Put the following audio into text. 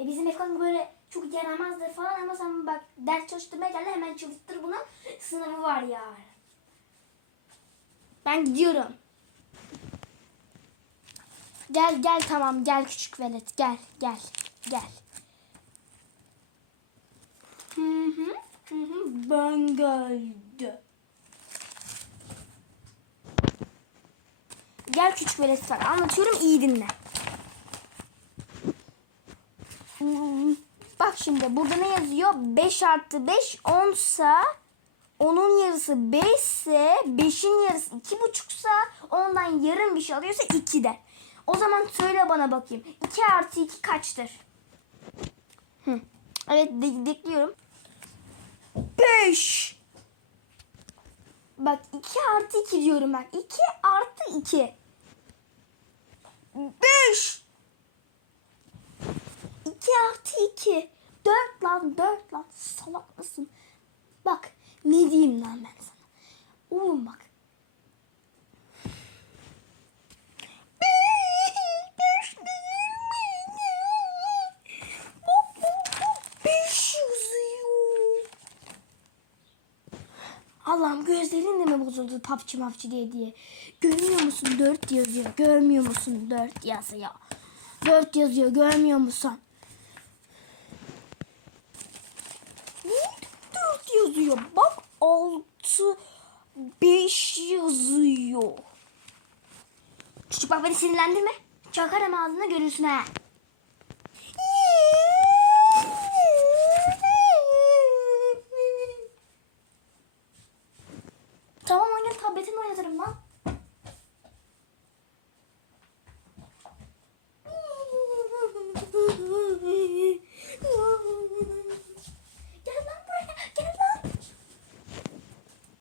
E, bizim ekonomi böyle çok yaramazdır falan ama sen bak ders çalıştırmaya geldi hemen çalıştır bunu. Sınavı var ya. Ben gidiyorum. Gel gel tamam gel küçük velet gel gel gel. Hı hı, hı hı, ben geldim. Gel küçük velet sana anlatıyorum iyi dinle. Bak şimdi burada ne yazıyor? 5 artı 5 10 sa onun yarısı 5 ise 5'in yarısı 2,5 sa ondan yarım bir şey alıyorsa 2 de. O zaman söyle bana bakayım. 2 artı 2 kaçtır? Hı. Evet bekliyorum. 5 Bak 2 artı 2 diyorum ben. 2 artı 2 5 2 artı 2. 4 lan 4 lan. Salak mısın? Bak ne diyeyim lan ben sana. Oğlum bak. 5 değil mi? Bak bak bak 5 yazıyor. Allah'ım gözlerin de mi bozuldu papçı mafçı diye diye. Görmüyor musun 4 yazıyor. Görmüyor musun 4 yazıyor. 4 yazıyor görmüyor musun? 4 yazıyor. Bak 6 5 yazıyor. Çocuk bak beni sinirlendirme. Çakarım ağzına görürsün ha. tamam oyna tabletini oynatırım lan.